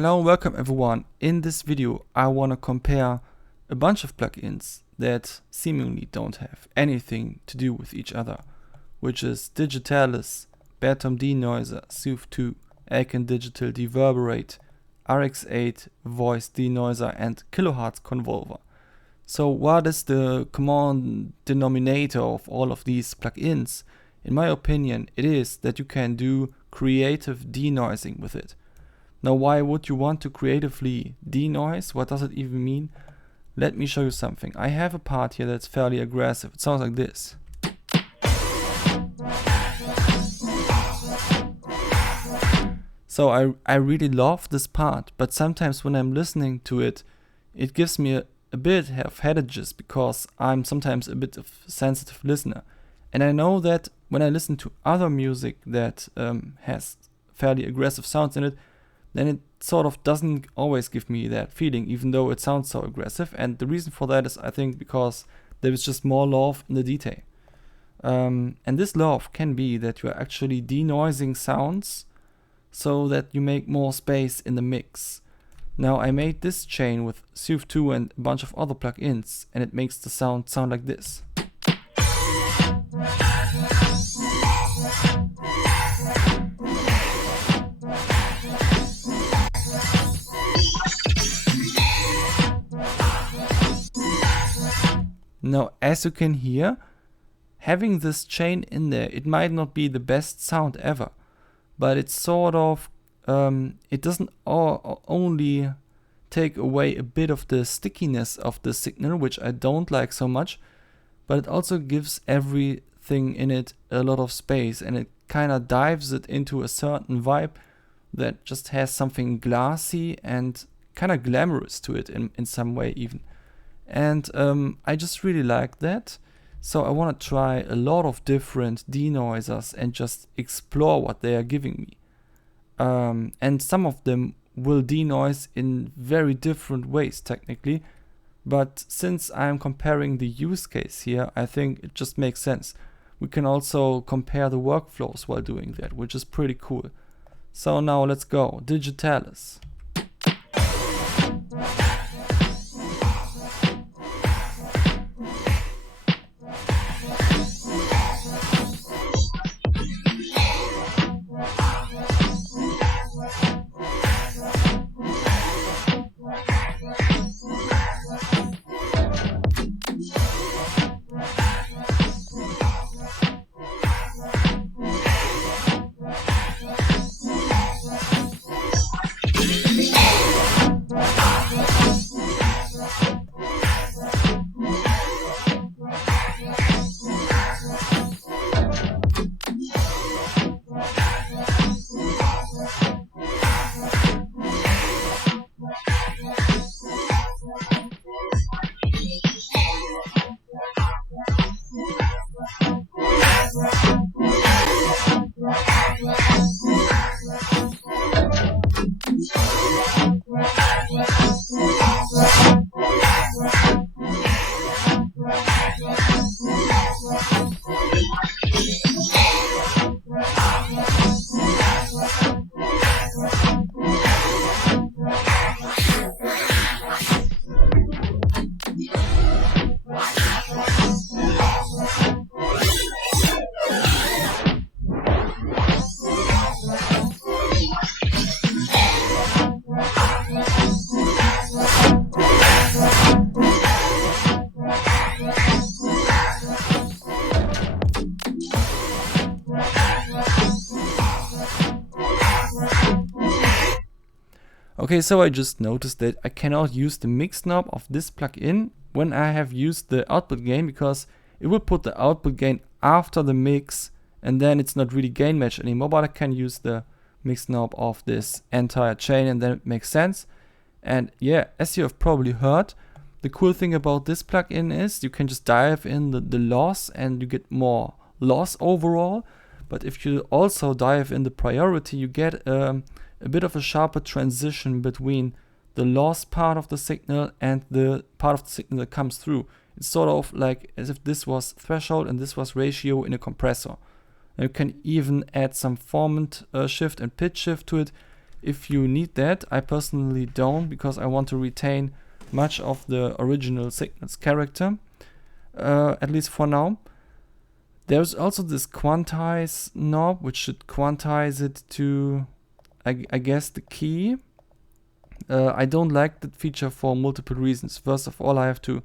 Hello and welcome everyone. In this video I want to compare a bunch of plugins that seemingly don't have anything to do with each other, which is Digitalis, Bertom Denoiser, Soothe 2, Digital Deverberate, Rx8 Vocal De-Noise and Kilohearts Convolver. So what is the common denominator of all of these plugins? In my opinion, it is that you can do creative denoising with it. Now, why would you want to creatively denoise? What does it even mean? Let me show you something. I have a part here that's fairly aggressive. It sounds like this. So I really love this part, but sometimes when I'm listening to it, it gives me a bit of headaches because I'm sometimes a bit of a sensitive listener. And I know that when I listen to other music that has fairly aggressive sounds in it, then it sort of doesn't always give me that feeling, even though it sounds so aggressive. And the reason for that is, I think, because there is just more love in the detail. And this love can be that you are actually denoising sounds so that you make more space in the mix. Now, I made this chain with Soothe 2 and a bunch of other plugins, and it makes the sound like this. Now, as you can hear, having this chain in there, it might not be the best sound ever, but it's sort of, it doesn't only take away a bit of the stickiness of the signal, which I don't like so much, but it also gives everything in it a lot of space, and it kind of dives it into a certain vibe that just has something glassy and kind of glamorous to it in some way even. And I just really like that, so I want to try a lot of different denoisers and just explore what they are giving me. And some of them will denoise in very different ways technically, but since I'm comparing the use case here, I think it just makes sense. We can also compare the workflows while doing that, which is pretty cool. So now let's go. Digitalis. Okay, so I just noticed that I cannot use the mix knob of this plugin when I have used the output gain, because it will put the output gain after the mix and then it's not really gain match anymore, but I can use the mix knob of this entire chain and then it makes sense. And yeah, as you have probably heard, the cool thing about this plugin is you can just dive in the loss and you get more loss overall. But if you also dive in the priority, you get a bit of a sharper transition between the loss part of the signal and the part of the signal that comes through. It's sort of like as if this was threshold and this was ratio in a compressor. And you can even add some formant shift and pitch shift to it. if you need that. I personally don't, because I want to retain much of the original signals character, at least for now. There's also this quantize knob, which should quantize it to, I guess, the key. I don't like that feature for multiple reasons. First of all, I have to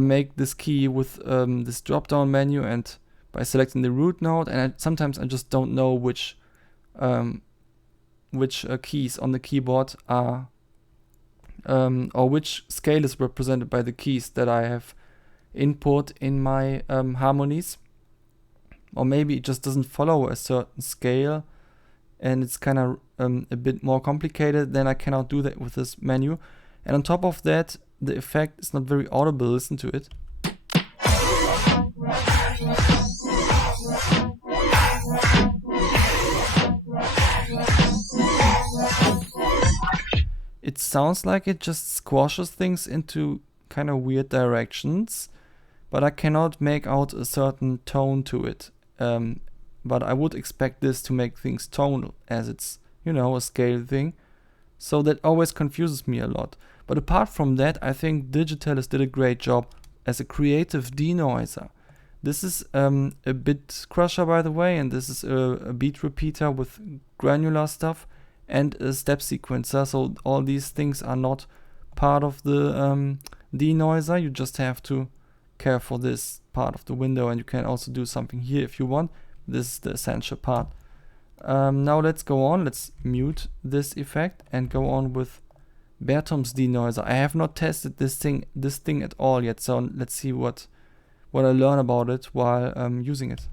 make this key with this drop-down menu and by selecting the root node, and sometimes I just don't know which keys on the keyboard are, or which scale is represented by the keys that I have input in my harmonies. Or maybe it just doesn't follow a certain scale and it's kind of a bit more complicated. Then I cannot do that with this menu. And on top of that, the effect is not very audible. Listen to it. It sounds like it just squashes things into kind of weird directions, but I cannot make out a certain tone to it. But I would expect this to make things tonal, as it's, you know, a scale thing. So that always confuses me a lot. But apart from that, I think Digitalis did a great job as a creative denoiser. This is a bit crusher, by the way, and this is a beat repeater with granular stuff and a step sequencer. So all these things are not part of the denoiser. You just have to care for this part of the window, and you can also do something here if you want. This is the essential part. Now let's go on. Let's mute this effect and go on with Bertom's Denoiser. I have not tested this thing at all yet, so let's see what I learn about it while using it.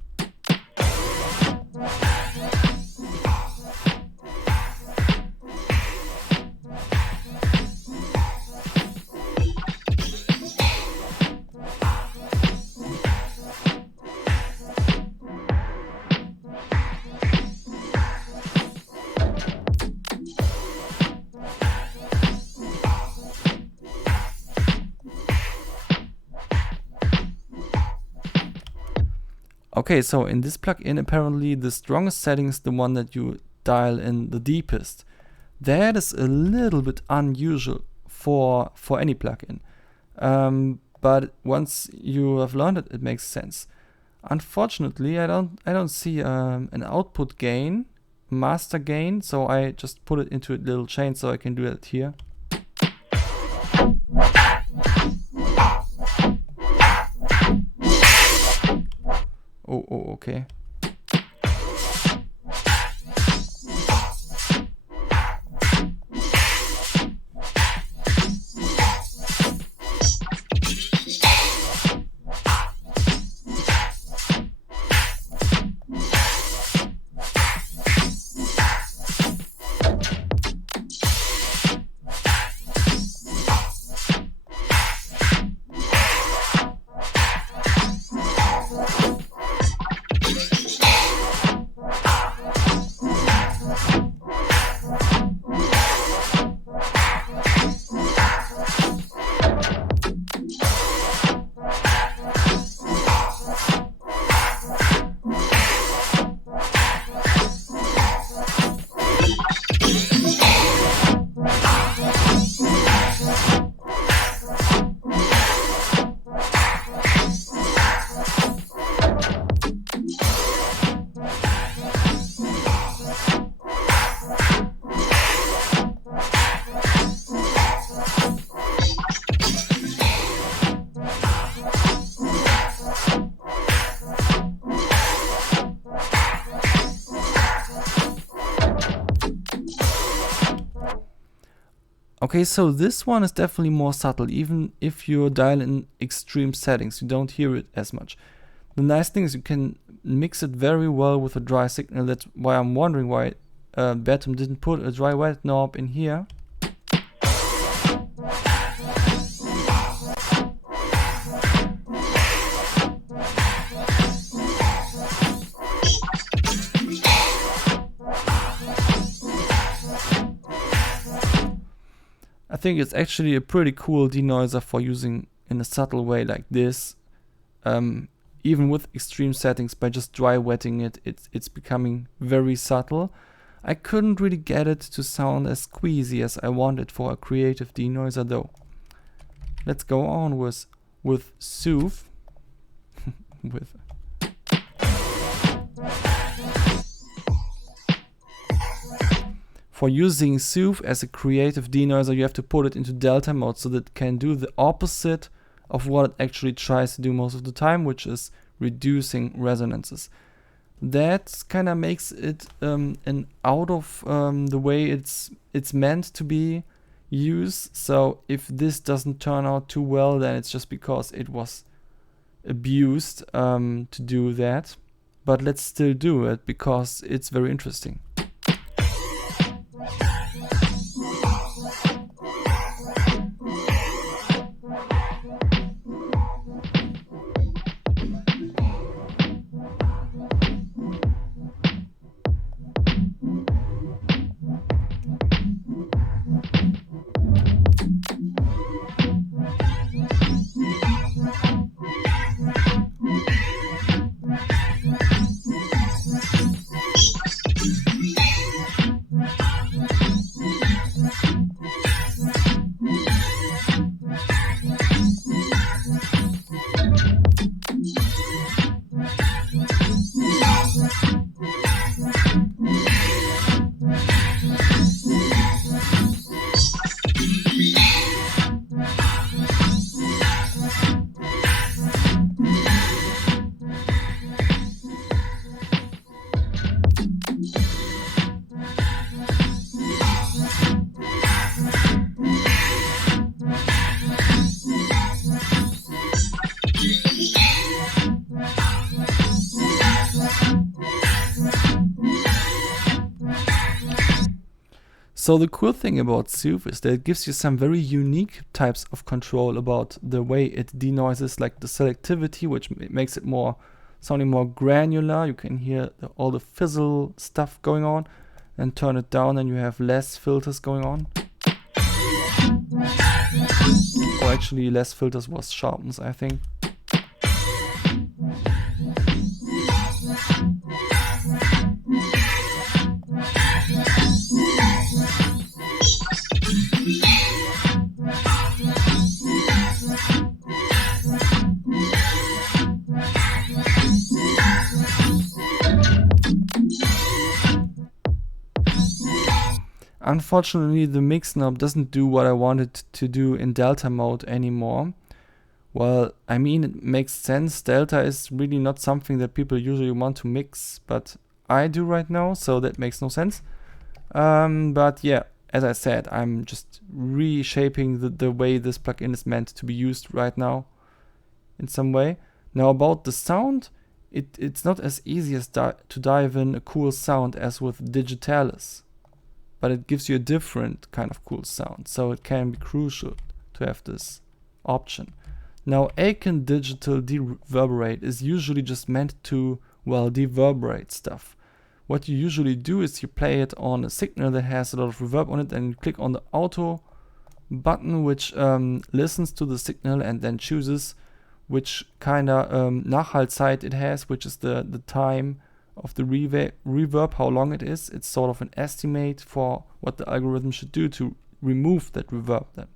Okay, so in this plugin, apparently the strongest setting is the one that you dial in the deepest. That is a little bit unusual for any plugin. But once you have learned it, it makes sense. Unfortunately, I don't see an output gain, master gain, so I just put it into a little chain so I can do that here. Oh, okay. Okay, so this one is definitely more subtle. Even if you dial in extreme settings, you don't hear it as much. The nice thing is you can mix it very well with a dry signal. That's why I'm wondering why Bertom didn't put a dry wet knob in here. I think it's actually a pretty cool denoiser for using in a subtle way like this. Even with extreme settings, by just dry wetting it, it's becoming very subtle. I couldn't really get it to sound as squeezy as I wanted for a creative denoiser though. Let's go on with Soothe. with For using Soothe as a creative denoiser, you have to put it into delta mode so that it can do the opposite of what it actually tries to do most of the time, which is reducing resonances. That kind of makes it an out of the way it's meant to be used. So if this doesn't turn out too well, then it's just because it was abused to do that. But let's still do it because it's very interesting. So the cool thing about Soothe is that it gives you some very unique types of control about the way it denoises, like the selectivity, which makes it sounding more granular. You can hear all the fizzle stuff going on, and turn it down and you have less filters going on. Or actually less filters was sharpens, I think. Unfortunately, the mix knob doesn't do what I wanted to do in delta mode anymore. Well, I mean, it makes sense. Delta is really not something that people usually want to mix, but I do right now, so that makes no sense. But yeah, as I said, I'm just reshaping the way this plugin is meant to be used right now in some way. Now about the sound, it's not as easy as to dive in a cool sound as with Digitalis. But it gives you a different kind of cool sound, so it can be crucial to have this option. Now, Aiken Digital Deverberate is usually just meant to, well, deverberate stuff. What you usually do is you play it on a signal that has a lot of reverb on it, and you click on the auto button, which listens to the signal and then chooses which kind of Nachhaltzeit it has, which is the time of the reverb, how long it is. It's sort of an estimate for what the algorithm should do to remove that reverb then.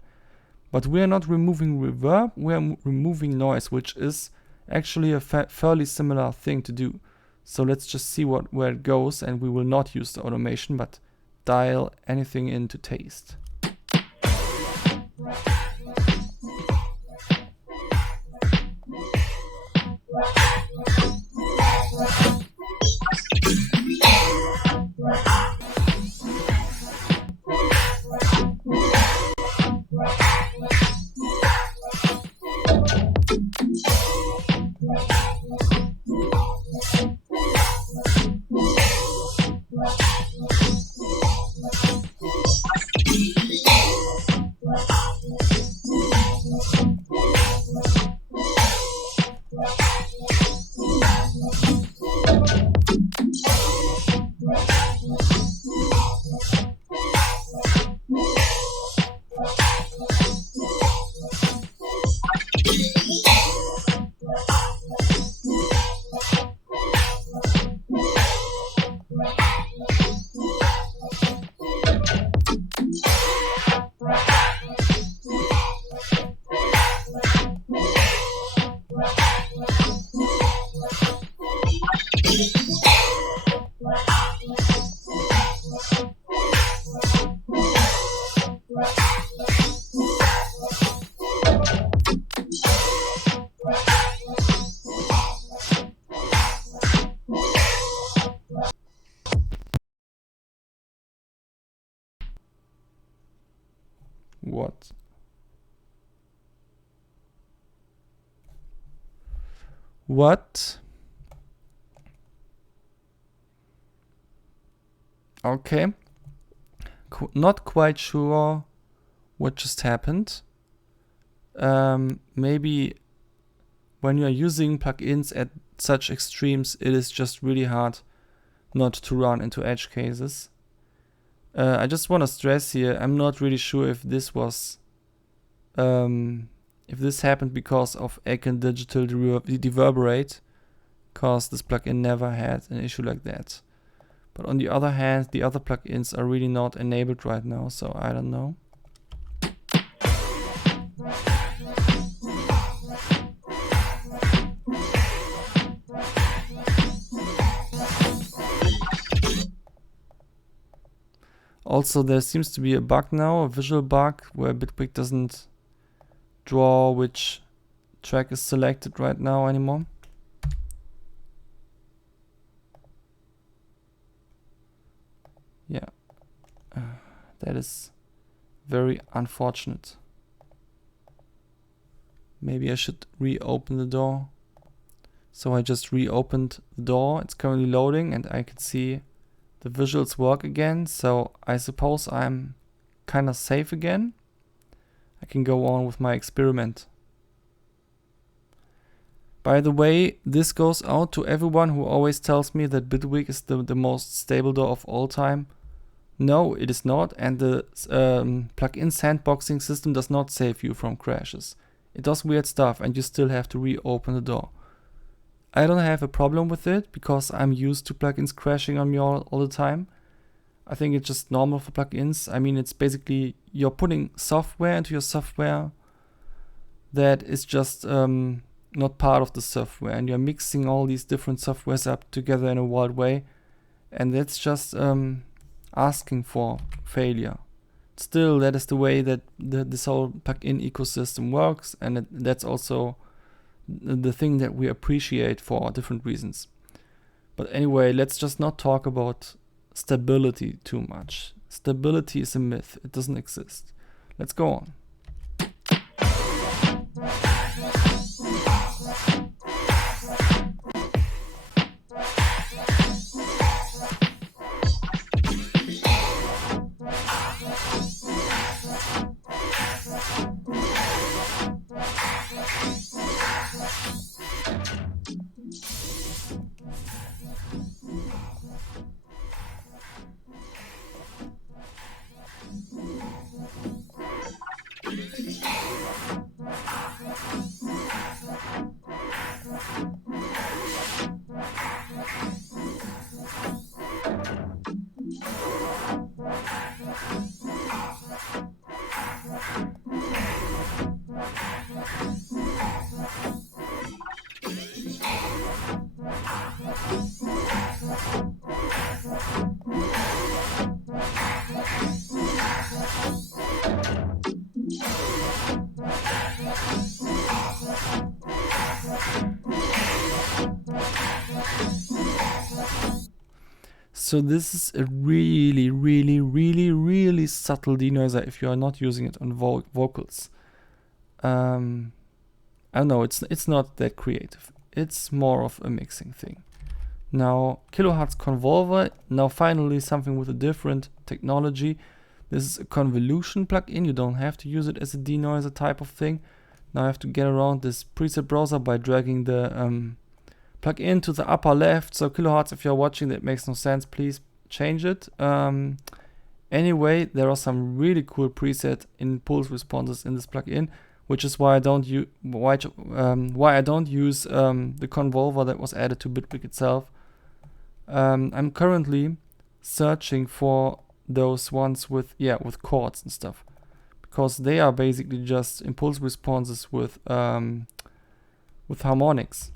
But we're not removing reverb, we're removing noise, which is actually a fairly similar thing to do. So let's just see where it goes, and we will not use the automation, but dial anything into taste. What? What? Okay. Not quite sure what just happened. Maybe when you're using plugins at such extremes, it is just really hard not to run into edge cases. I just want to stress here, I'm not really sure if this was if this happened because of Icon Digital Deverberate, because this plugin never had an issue like that. But on the other hand, the other plugins are really not enabled right now, so I don't know. Also, there seems to be a bug now, a visual bug, where Bitwig doesn't draw which track is selected right now anymore. Yeah, that is very unfortunate. Maybe I should reopen the door. So I just reopened the door, it's currently loading and I can see the visuals work again. So I suppose I'm kind of safe again. I can go on with my experiment. By the way, this goes out to everyone who always tells me that Bitwig is the most stable DAW of all time. No, it is not, and the plugin sandboxing system does not save you from crashes. It does weird stuff and you still have to reopen the door. I don't have a problem with it because I'm used to plugins crashing on me all the time. I think it's just normal for plugins. I mean, it's basically you're putting software into your software that is just not part of the software, and you're mixing all these different softwares up together in a wild way, and that's just asking for failure. Still, that is the way that this whole plugin ecosystem works, and that's also the thing that we appreciate for different reasons. But anyway, let's just not talk about stability too much. Stability is a myth. It doesn't exist. Let's go on. So this is a really subtle denoiser if you are not using it on vocals. I don't know, it's not that creative. It's more of a mixing thing. Now, Kilohearts Convolver, now finally something with a different technology. This is a convolution plugin, you don't have to use it as a denoiser type of thing. Now I have to get around this preset browser by dragging the plugin to the upper left. So Kilohearts, if you're watching, that makes no sense, please change it. Anyway, there are some really cool preset impulse responses in this plugin, which is why I don't use the convolver that was added to Bitwig itself. I'm currently searching for those ones with chords and stuff, because they are basically just impulse responses with harmonics.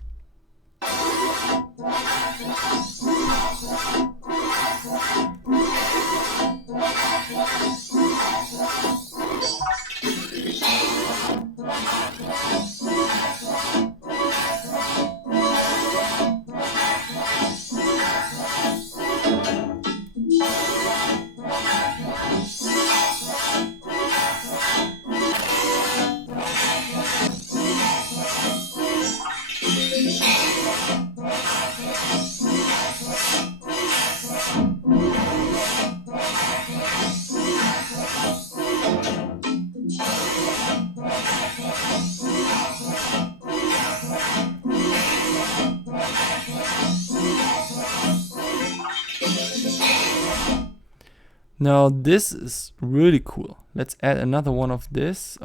Now this is really cool. Let's add another one of these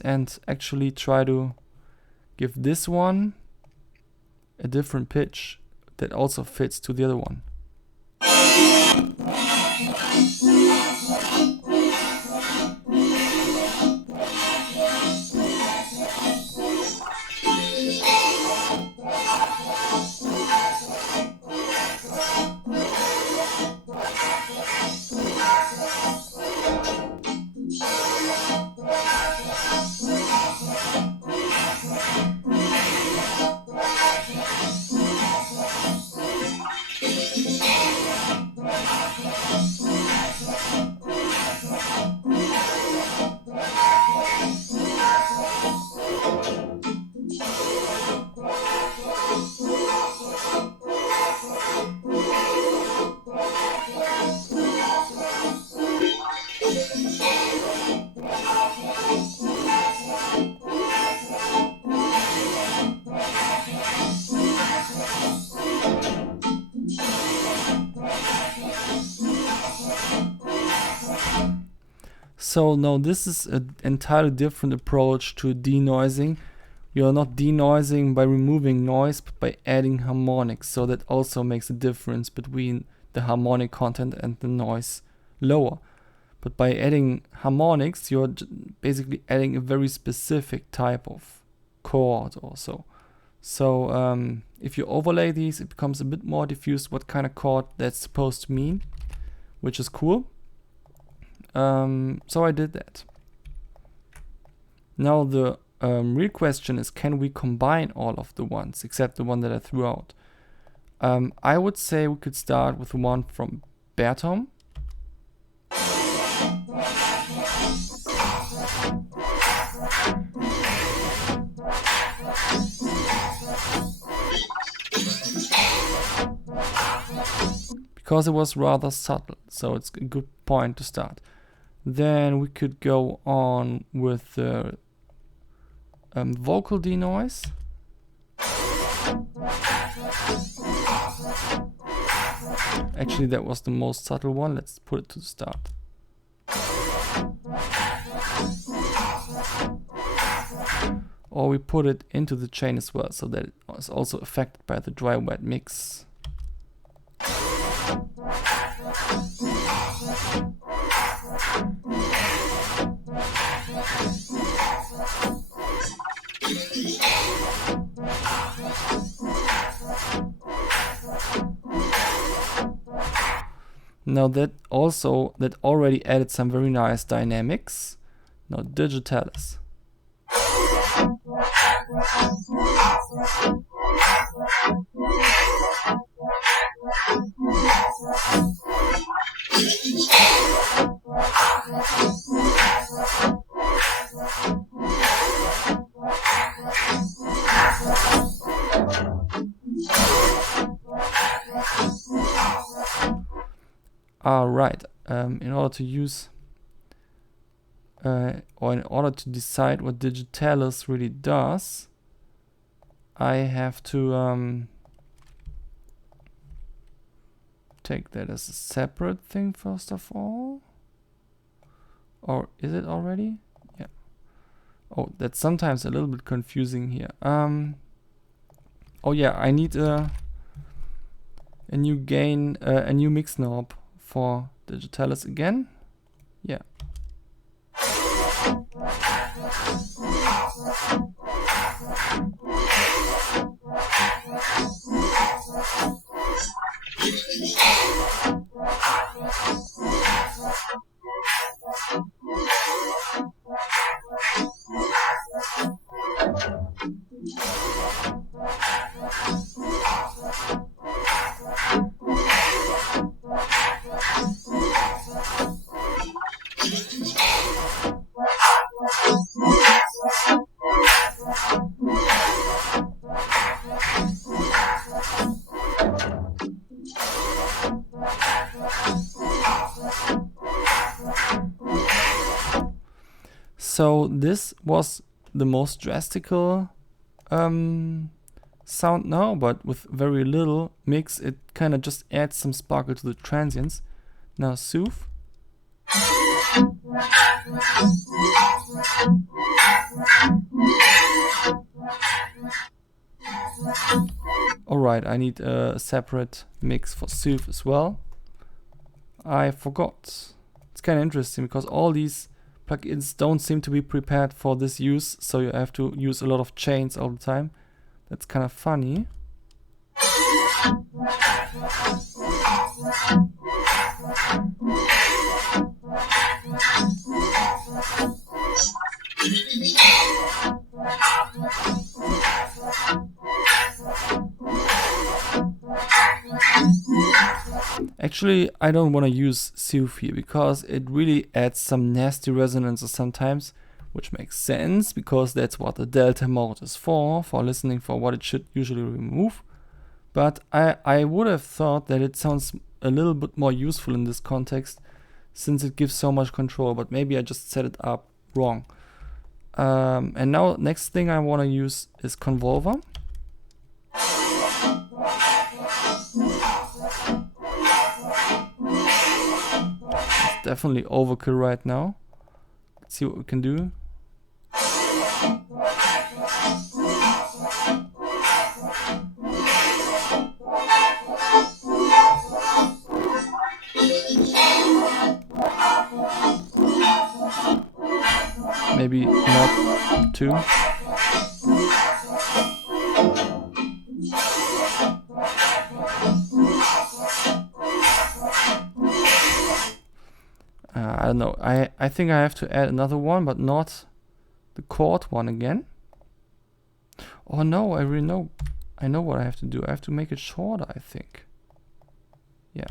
and actually try to give this one a different pitch that also fits to the other one. So now this is an entirely different approach to denoising. You're not denoising by removing noise, but by adding harmonics. So that also makes a difference between the harmonic content and the noise lower. But by adding harmonics, you're basically adding a very specific type of chord also. So if you overlay these, it becomes a bit more diffuse what kind of chord that's supposed to mean, which is cool. So I did that. Now the real question is, can we combine all of the ones except the one that I threw out? I would say we could start with one from Bertom. Because it was rather subtle, so it's a good point to start. Then we could go on with the Vocal De-Noise. Actually, that was the most subtle one. Let's put it to the start. Or we put it into the chain as well, so that it is also affected by the dry-wet mix. Now that already added some very nice dynamics. Now Digitalis. Alright, in order to use or in order to decide what Digitalis really does, I have to take that as a separate thing first of all. Or is it already? Yeah. Oh, that's sometimes a little bit confusing here. Oh yeah, I need a new gain, a new mix knob for Digitalis again. Yeah. So this was the most drastical sound now, but with very little mix, it kind of just adds some sparkle to the transients. Now Soothe. Alright, I need a separate mix for Soothe as well. I forgot. It's kind of interesting because all these plugins don't seem to be prepared for this use, so you have to use a lot of chains all the time. That's kind of funny. Actually, I don't want to use Soothe here because it really adds some nasty resonances sometimes, which makes sense because that's what the delta mode is for listening for what it should usually remove. But I would have thought that it sounds a little bit more useful in this context since it gives so much control, but maybe I just set it up wrong. And now next thing I want to use is Convolver. It's definitely overkill right now. Let's see what we can do. Maybe not two. I don't know. I think I have to add another one, but not the chord one again. Oh no, I really know. I know what I have to do. I have to make it shorter, I think. Yeah.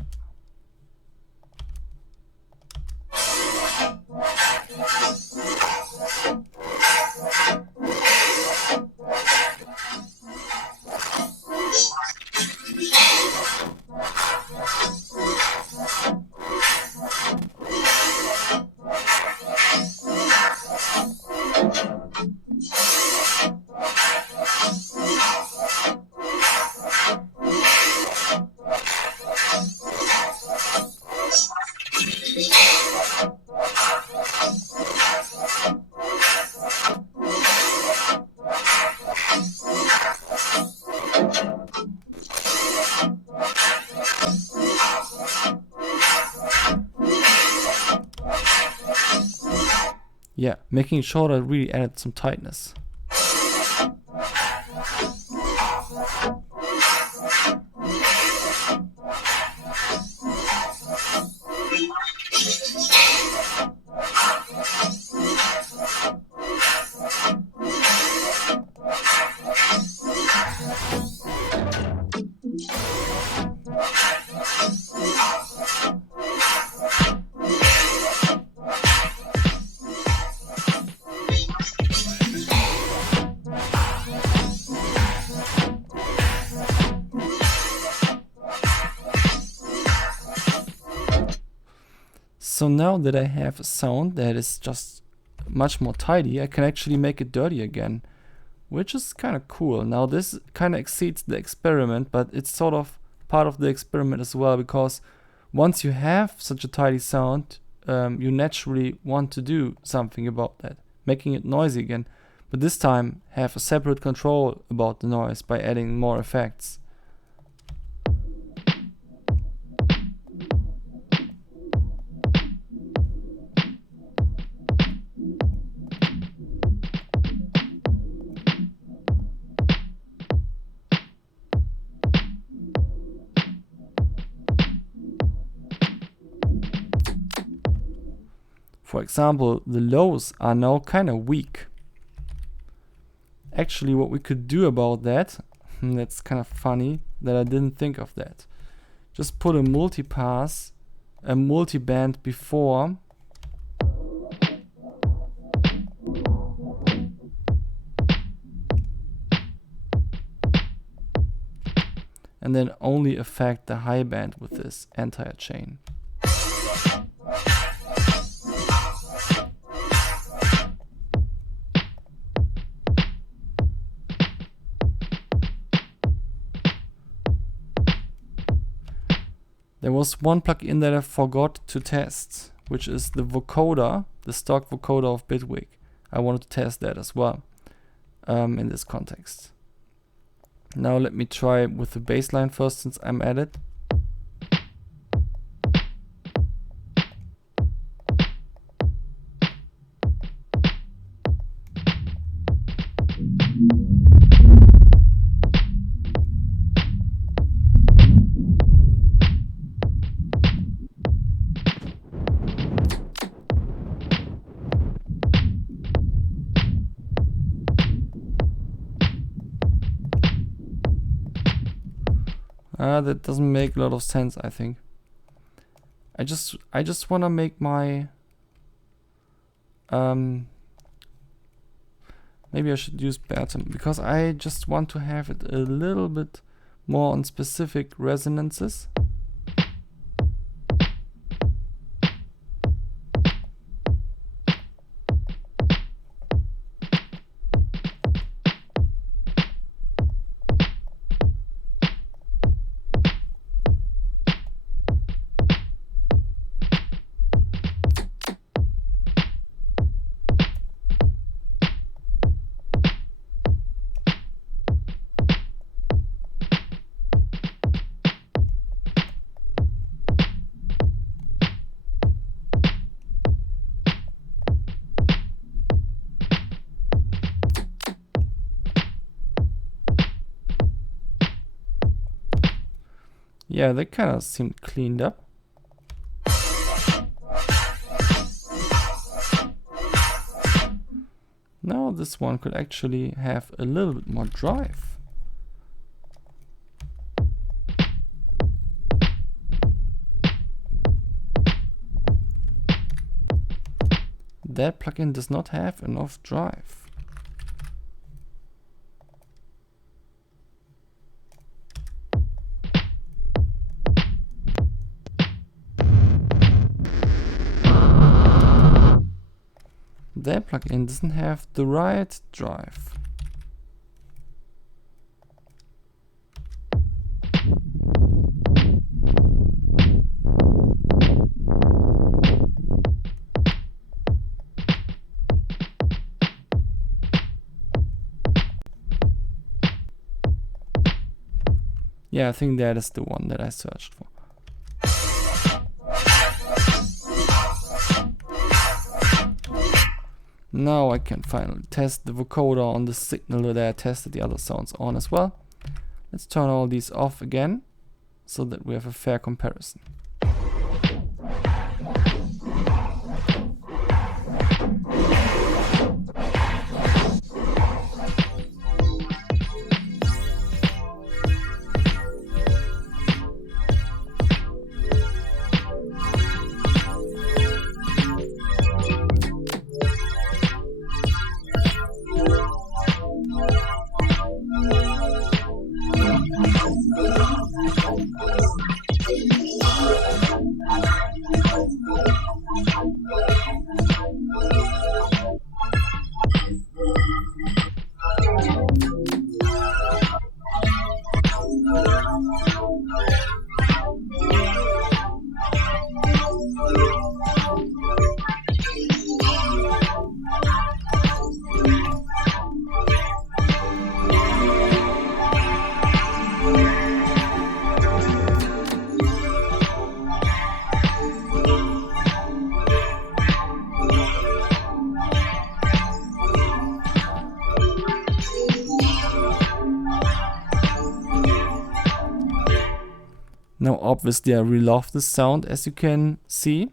Yeah, making it shorter really added some tightness. So now that I have a sound that is just much more tidy, I can actually make it dirty again, which is kind of cool. Now this kind of exceeds the experiment, but it's sort of part of the experiment as well, because once you have such a tidy sound, you naturally want to do something about that, making it noisy again, but this time have a separate control about the noise by adding more effects. For example, the lows are now kind of weak. Actually, what we could do about that, that's kind of funny that I didn't think of that. Just put a multipass, a multiband before. And then only affect the high band with this entire chain. There was one plugin that I forgot to test, which is the vocoder, the stock vocoder of Bitwig. I wanted to test that as well in this context. Now let me try with the bass line first, since I'm at it. That doesn't make a lot of sense, I think. I just wanna make my maybe I should use Bertom, because I just want to have it a little bit more on specific resonances. Yeah, that kind of seemed cleaned up. Now this one could actually have a little bit more drive. That plugin does not have enough drive. That plugin doesn't have the right drive. Yeah, I think that is the one that I searched for. Now I can finally test the vocoder on the signal that I tested the other sounds on as well. Let's turn all these off again, so that we have a fair comparison. Now obviously I really love this sound, as you can see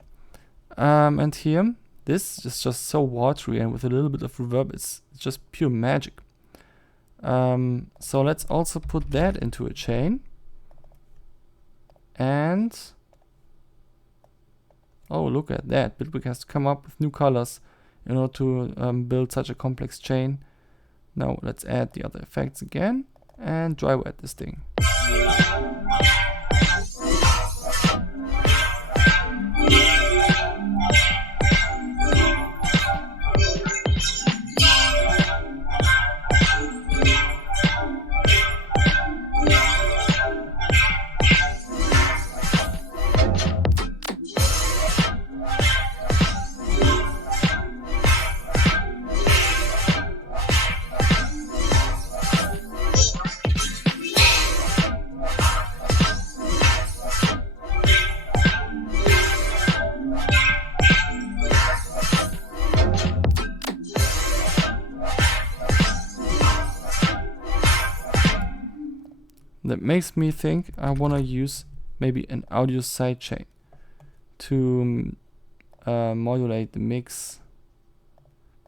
and hear. This is just so watery, and with a little bit of reverb it's just pure magic. So let's also put that into a chain. And oh, look at that, Bitwig has to come up with new colors in order to build such a complex chain. Now let's add the other effects again and dry wet this thing. That makes me think I wanna use maybe an audio sidechain to modulate the mix,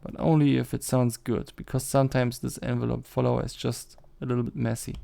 but only if it sounds good, because sometimes this envelope follower is just a little bit messy.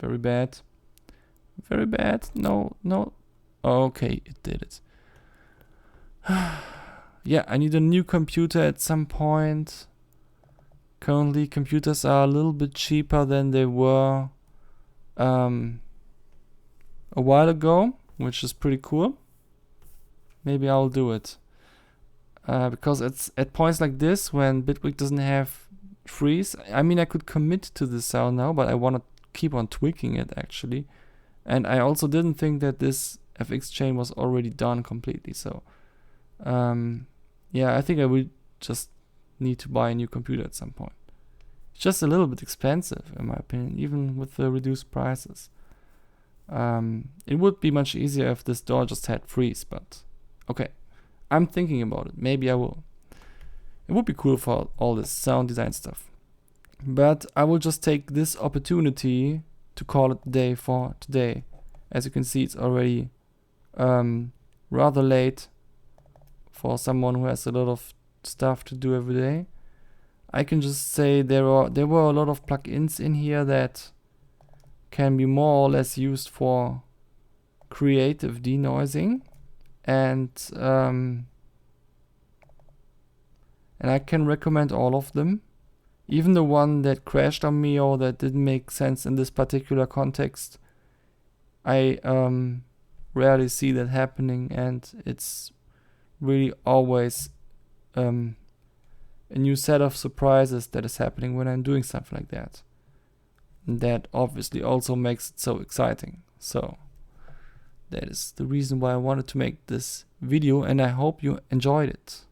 Very bad. Very bad. No, no. Okay, it did it. Yeah, I need a new computer at some point. Currently, computers are a little bit cheaper than they were a while ago, which is pretty cool. Maybe I'll do it. Because it's at points like this when Bitwig doesn't have freeze. I mean, I could commit to this sound now, but I want to keep on tweaking it actually. And I also didn't think that this FX chain was already done completely. So yeah, I think I will just need to buy a new computer at some point. It's just a little bit expensive in my opinion, even with the reduced prices. It would be much easier if this DAW just had freeze, but okay. I'm thinking about it. Maybe I will. It would be cool for all this sound design stuff. But I will just take this opportunity to call it a day for today. As you can see, it's already rather late for someone who has a lot of stuff to do every day. I can just say there were a lot of plugins in here that can be more or less used for creative denoising. And I can recommend all of them. Even the one that crashed on me or that didn't make sense in this particular context, I rarely see that happening, and it's really always a new set of surprises that is happening when I'm doing something like that. And that obviously also makes it so exciting. So that is the reason why I wanted to make this video, and I hope you enjoyed it.